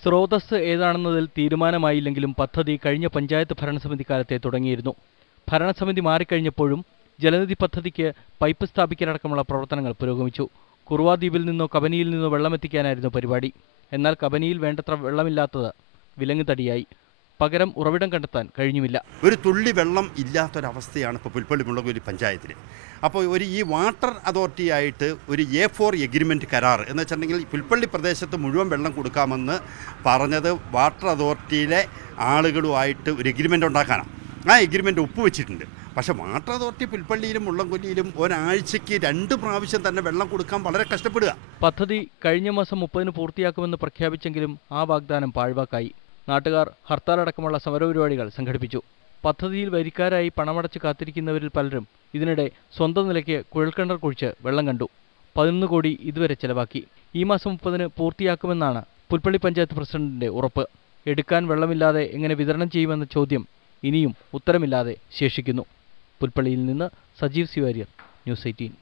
സ്രോതസ് ഏതാണെന്നതിൽ തീരുമാനമായില്ലെങ്കിലും പദ്ധതി കഴിഞ്ഞ പഞ്ചായത്ത് ഭരണസമിതി കാലത്തെ തുടങ്ങിയിരുന്നു. ഭരണസമിതി മാറിക്കഴിഞ്ഞപ്പോഴും ജലനിധി പദ്ധതിക്ക് പൈപ്പ് സ്ഥാപിക്കലടക്കമുള്ള പ്രവർത്തനങ്ങൾ പുരോഗമിച്ചു. കുറുവാ ദ്വീപിൽ നിന്നോ കബനിയിൽ നിന്നോ വെള്ളമെത്തിക്കാനായിരുന്നു പരിപാടി. എന്നാൽ കബനിയിൽ വേണ്ടത്ര വെള്ളമില്ലാത്തത് വിലങ്ങുതടിയായി. പകരം ഉറവിടം കണ്ടെത്താൻ കഴിഞ്ഞുമില്ല. ഒരു തുള്ളി വെള്ളം ഇല്ലാത്തൊരവസ്ഥയാണ് ഇപ്പോൾ പുൽപ്പള്ളി മുളകുരി പഞ്ചായത്തിൽ. അപ്പോൾ ഈ വാട്ടർ അതോറിറ്റിയായിട്ട് ഒരു A4 എഗ്രിമെൻറ്റ് കരാർ എന്ന് വെച്ചിട്ടുണ്ടെങ്കിൽ പുൽപ്പള്ളി പ്രദേശത്ത് മുഴുവൻ വെള്ളം കൊടുക്കാമെന്ന് പറഞ്ഞത് വാട്ടർ അതോറിറ്റിയിലെ ആളുകളുമായിട്ട് ഒരു എഗ്രിമെൻ്റ് ഉണ്ടാക്കാനാണ്. ആ എഗ്രിമെൻ്റ് ഒപ്പുവെച്ചിട്ടുണ്ട്. പക്ഷേ വാട്ടർ അതോറിറ്റി പുൽപ്പള്ളിയിലും മുള്ളംകൊല്ലിയിലും ഒരാഴ്ചയ്ക്ക് 2 പ്രാവശ്യം തന്നെ വെള്ളം കൊടുക്കാൻ വളരെ കഷ്ടപ്പെടുക. പദ്ധതി കഴിഞ്ഞ മാസം 30-ന് പൂർത്തിയാക്കുമെന്ന് പ്രഖ്യാപിച്ചെങ്കിലും ആ വാഗ്ദാനം പാഴ്വാക്കായി. നാട്ടുകാർ ഹർത്താലടക്കമുള്ള സമരപരിപാടികൾ സംഘടിപ്പിച്ചു. പദ്ധതിയിൽ വരിക്കാരായി പണമടച്ച് കാത്തിരിക്കുന്നവരിൽ പലരും ഇതിനിടെ സ്വന്തം നിലയ്ക്ക് കുഴൽക്കിണർ കുഴിച്ച് വെള്ളം കണ്ടു. 11 കോടി ഇതുവരെ ചെലവാക്കി. ഈ മാസം 30-ന് പൂർത്തിയാക്കുമെന്നാണ് പുൽപ്പള്ളി പഞ്ചായത്ത് പ്രസിഡന്റിന്റെ ഉറപ്പ്. എടുക്കാൻ വെള്ളമില്ലാതെ എങ്ങനെ വിതരണം ചെയ്യുമെന്ന ചോദ്യം ഇനിയും ഉത്തരമില്ലാതെ ശേഷിക്കുന്നു. പുൽപ്പള്ളിയിൽ നിന്ന് സജീവ് സി വാര്യർ, ന്യൂസ് 18.